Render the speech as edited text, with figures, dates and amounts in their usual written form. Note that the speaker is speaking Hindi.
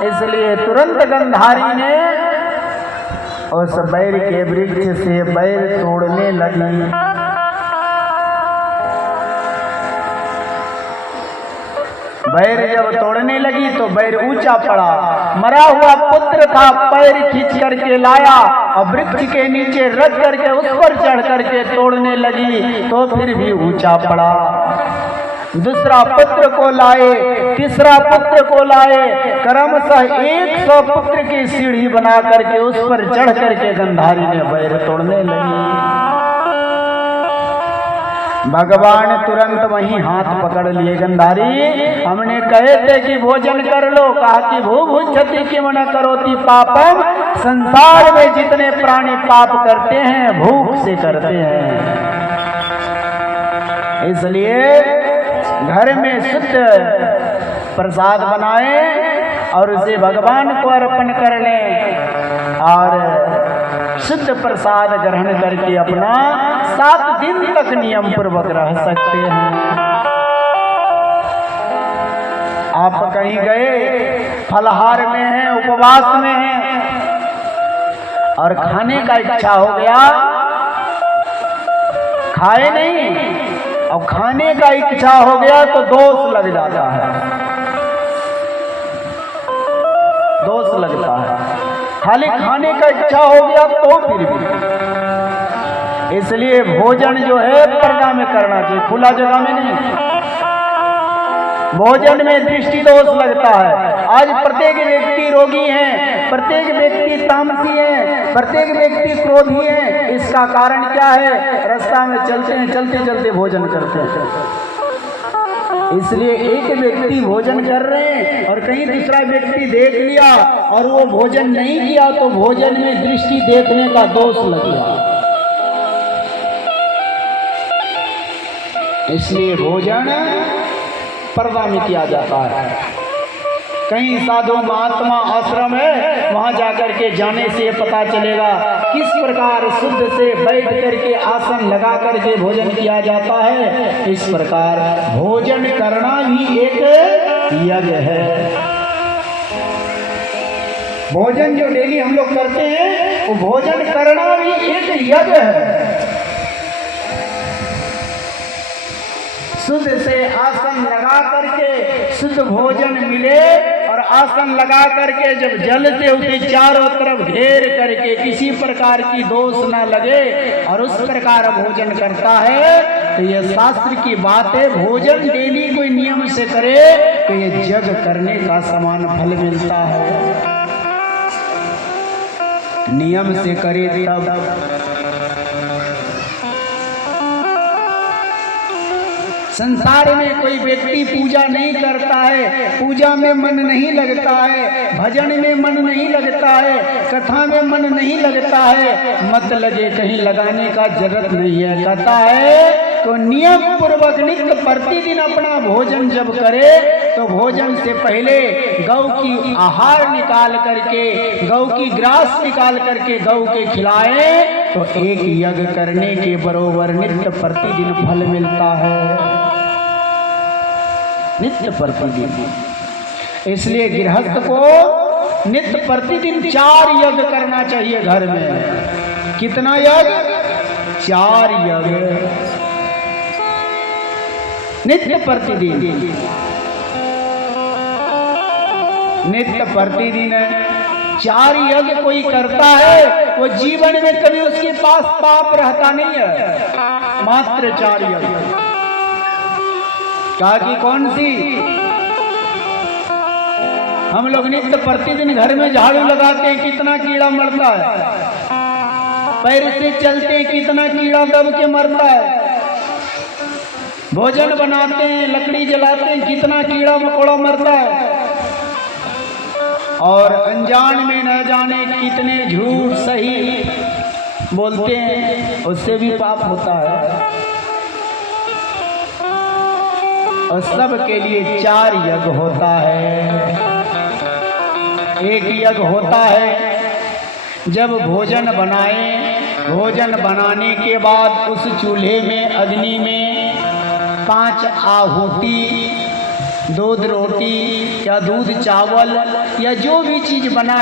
इसलिए तुरंत गंधारी ने उस बैर के वृक्ष से बैर तोड़ने लगी। बैर जब तोड़ने लगी तो बैर ऊंचा पड़ा। मरा हुआ पुत्र था, पैर खींच करके लाया और वृक्ष के नीचे रख करके उस पर चढ़ करके तोड़ने लगी तो फिर भी ऊंचा पड़ा। दूसरा पुत्र को लाए, तीसरा पुत्र को लाए, क्रमशः 100 पुत्र की सीढ़ी बना करके उस पर चढ़ करके गंधारी ने बैर तोड़ने लगी। भगवान तुरंत वहीं हाथ पकड़ लिए। गंधारी, हमने कहे थे कि भोजन कर लो, कहा कि भूभुक्षति किम न करोति पापम, संसार में जितने प्राणी पाप करते हैं भूख से करते हैं। इसलिए घर में शुद्ध प्रसाद बनाए और उसे भगवान को अर्पण कर लें और शुद्ध प्रसाद ग्रहण करके अपना 7 दिन तक नियम पूर्वक रह सकते हैं। आप कहीं गए, फलाहार में हैं, उपवास में हैं और खाने का इच्छा हो गया, खाए नहीं और खाने का इच्छा हो गया तो दोष लग जाता है, दोष लगता है। खाली खाने का इच्छा हो गया तो फिर भी, इसलिए भोजन जो है पर्दा में करना चाहिए, खुला जगह में नहीं। भोजन में दृष्टि दोष लगता है। आज प्रत्येक व्यक्ति रोगी है, प्रत्येक व्यक्ति तामसी है, प्रत्येक व्यक्ति क्रोधी है। इसका कारण क्या है? रास्ता में चलते हैं, चलते चलते भोजन करते हैं। इसलिए एक व्यक्ति भोजन कर रहे हैं और कहीं दूसरा व्यक्ति देख लिया और वो भोजन नहीं किया तो भोजन में दृष्टि देखने का दोष लग गया। इसलिए भोजन पर्दा में किया जाता है। कहीं साधु महात्मा आश्रम है, वहां जाकर के जाने से पता चलेगा किस प्रकार शुद्ध से बैठ करके आसन लगा करके भोजन किया जाता है। इस प्रकार भोजन करना भी एक यज्ञ है। भोजन जो डेली हम लोग करते हैं वो भोजन करना भी एक यज्ञ है। शुद्ध से आसन लगा करके शुद्ध भोजन मिले और आसन लगा करके जब जल से उसे चारों तरफ घेर करके किसी प्रकार की दोष न लगे और उस प्रकार भोजन करता है तो ये शास्त्र की बात है। भोजन डेली कोई नियम से करे तो ये यज्ञ करने का समान फल मिलता है। नियम से करे तब। संसार में कोई व्यक्ति पूजा नहीं करता है, पूजा में मन नहीं लगता है, भजन में मन नहीं लगता है, कथा में मन नहीं लगता है, मत लगे कहीं लगाने का जरूरत नहीं है। कहता है तो नियम पूर्वक नित्य प्रतिदिन अपना भोजन जब करे तो भोजन से पहले गौ की आहार निकाल करके, गौ की ग्रास निकाल करके गौ के खिलाए तो एक यज्ञ करने के बरोबर नित्य प्रतिदिन फल मिलता है। नित्य प्रतिदिन। इसलिए गृहस्थ को नित्य प्रतिदिन 4 यज्ञ करना चाहिए घर में। कितना यज्ञ? 4 यज्ञ नित्य प्रतिदिन। नित्य प्रतिदिन 4 यज्ञ कोई करता है वो जीवन में कभी उसके पास पाप रहता नहीं है। मात्र 4 यज्ञ। कहा कि कौन सी? हम लोग नित्य प्रतिदिन घर में झाड़ू लगाते हैं, कितना कीड़ा मरता है। पैर से चलते हैं, कितना कीड़ा दब के मरता है। भोजन बनाते हैं, लकड़ी जलाते हैं, कितना कीड़ा मकोड़ा मरता है। और अनजान में न जाने कितने झूठ सही बोलते हैं, उससे भी पाप होता है। और सब के लिए 4 यज्ञ होता है। एक यज्ञ होता है जब भोजन बनाए, भोजन बनाने के बाद उस चूल्हे में अग्नि में 5 आहुति दूध रोटी या दूध चावल या जो भी चीज़ बना